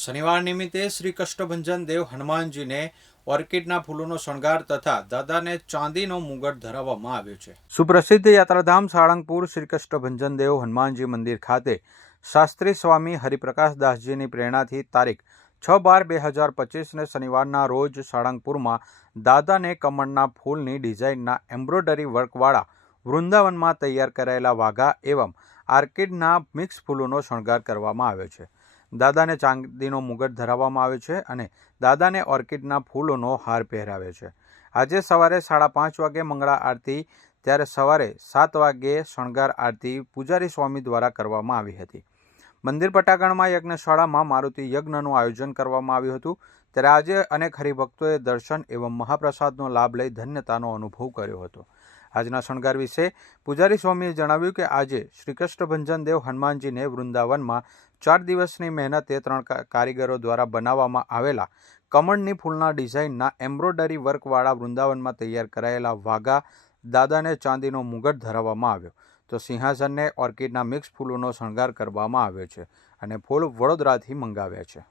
શનિવાર નિમિત્તે શ્રી કષ્ટભંજન દેવ હનુમાનજીને ઓર્કિડના ફૂલોનો શણગાર તથા દાદાને ચાંદીનો મુગટ ધરાવવામાં આવ્યો છે સુપ્રસિદ્ધ યાત્રાધામ સાળંગપુર શ્રી કષ્ટભંજન દેવ હનુમાનજી મંદિર ખાતે શાસ્ત્રી સ્વામી હરિપ્રકાશદાસજીની પ્રેરણાથી તારીખ છ બાર બે હજાર પચીસને શનિવારના રોજ સાળંગપુરમાં દાદાને કમળના ફૂલની ડિઝાઇનના એમ્બ્રોઇડરી વર્કવાળા વૃંદાવનમાં તૈયાર કરાયેલા વાઘા એવમ આર્કિડના મિક્સ ફૂલોનો શણગાર કરવામાં આવ્યો છે દાદાને ચાંદીનો મુગટ ધરાવવામાં આવે છે અને દાદાને ઓર્કિડના ફૂલોનો હાર પહેરાવે છે આજે સવારે સાડા પાંચ વાગે મંગળા આરતી ત્યારે સવારે સાત વાગે શણગાર આરતી પૂજારી સ્વામી દ્વારા કરવામાં આવી હતી મંદિર પટાગણમાં યજ્ઞશાળામાં મારુતિ યજ્ઞનું આયોજન કરવામાં આવ્યું હતું ત્યારે આજે અનેક હરિભક્તોએ દર્શન એવં મહાપ્રસાદનો લાભ લઈ ધન્યતાનો અનુભવ કર્યો હતો આજના શણગાર વિશે પૂજારી સ્વામીએ જણાવ્યું કે આજે શ્રીકૃષ્ણ ભંજનદેવ હનુમાનજીને વૃંદાવનમાં ચાર દિવસની મહેનતે ત્રણ કારીગરો દ્વારા બનાવવામાં આવેલા કમળની ફૂલના ડિઝાઇનના એમ્બ્રોડરી વર્કવાળા વૃંદાવનમાં તૈયાર કરાયેલા વાઘા દાદાને ચાંદીનો મુગટ ધરાવવામાં આવ્યો તો સિંહાસનને ઓર્કિડના મિક્સ ફૂલોનો શણગાર કરવામાં આવ્યો છે અને ફૂલ વડોદરાથી મંગાવ્યા છે